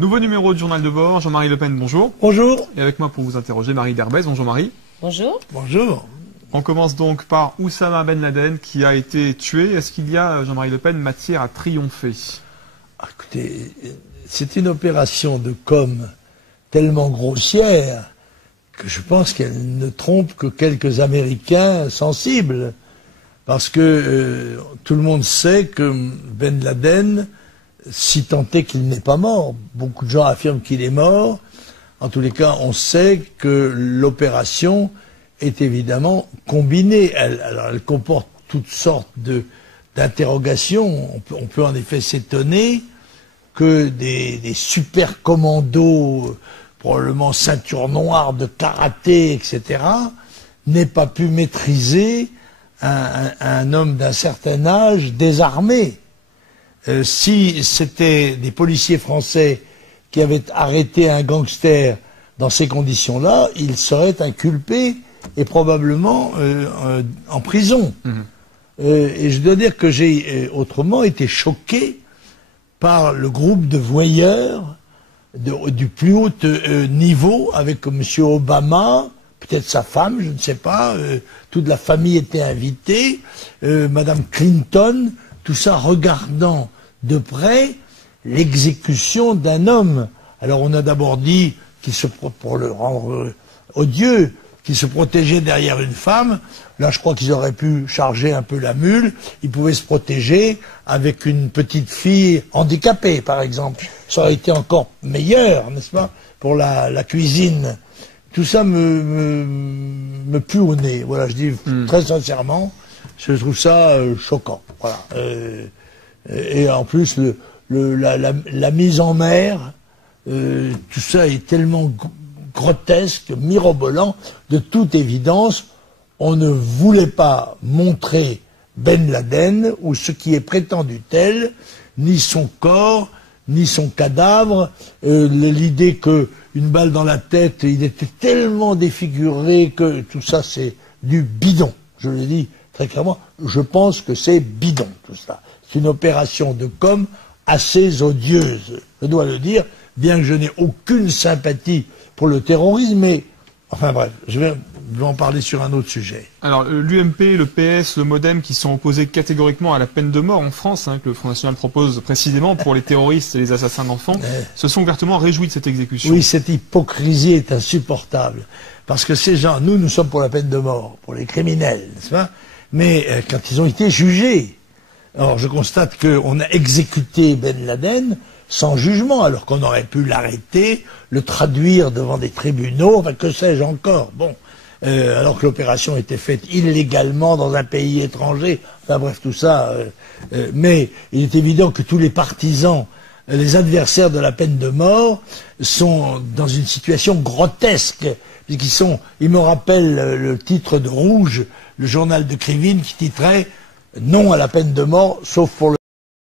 Nouveau numéro du Journal de bord, Jean-Marie Le Pen, bonjour. Bonjour. Et avec moi pour vous interroger, Marie Derbez, bonjour Marie. Bonjour. Bonjour. On commence donc par Oussama Ben Laden qui a été tué. Est-ce qu'il y a, Jean-Marie Le Pen, matière à triompher? Écoutez, c'est une opération de com tellement grossière que je pense qu'elle ne trompe que quelques Américains sensibles. Parce que tout le monde sait que Ben Laden, si tant est qu'il n'est pas mort, beaucoup de gens affirment qu'il est mort. En tous les cas, on sait que l'opération est évidemment combinée. Elle comporte toutes sortes d'interrogations. On peut en effet s'étonner que des super commandos, probablement ceinture noire de karaté, etc., n'aient pas pu maîtriser un homme d'un certain âge désarmé. Si c'était des policiers français qui avaient arrêté un gangster dans ces conditions-là, il serait inculpé et probablement en prison. Et je dois dire que j'ai autrement été choqué par le groupe de voyeurs du plus haut niveau avec M. Obama, peut-être sa femme, je ne sais pas, toute la famille était invitée, Madame Clinton, tout ça regardant de près l'exécution d'un homme. Alors on a d'abord dit pour le rendre odieux, qu'il se protégeait derrière une femme. Là, je crois qu'ils auraient pu charger un peu la mule. Ils pouvaient se protéger avec une petite fille handicapée, par exemple. Ça aurait été encore meilleur, n'est-ce pas, pour la cuisine. Tout ça me pue au nez. Voilà, je dis très sincèrement, je trouve ça choquant. Voilà. Et en plus, la mise en mer, tout ça est tellement grotesque, mirobolant. De toute évidence, on ne voulait pas montrer Ben Laden, ou ce qui est prétendu tel, ni son corps, ni son cadavre. L'idée qu'une balle dans la tête, il était tellement défiguré que tout ça, c'est du bidon. Je le dis très clairement, je pense que c'est bidon, tout ça. C'est une opération de com assez odieuse, je dois le dire, bien que je n'ai aucune sympathie pour le terrorisme, mais, enfin bref, je vais en parler sur un autre sujet. Alors, l'UMP, le PS, le MoDem, qui sont opposés catégoriquement à la peine de mort en France, que le Front National propose précisément pour les terroristes et les assassins d'enfants, se sont ouvertement réjouis de cette exécution. Oui, cette hypocrisie est insupportable. Parce que ces gens, nous sommes pour la peine de mort, pour les criminels, n'est-ce pas? Mais quand ils ont été jugés, alors je constate qu'on a exécuté Ben Laden sans jugement, alors qu'on aurait pu l'arrêter, le traduire devant des tribunaux, enfin que sais-je encore. Bon, alors que l'opération était faite illégalement dans un pays étranger, enfin bref, tout ça. Mais il est évident que tous les partisans, les adversaires de la peine de mort, sont dans une situation grotesque. Ils me rappellent le titre de Rouge, le journal de Krivine, qui titrait « Non à la peine de mort, sauf pour le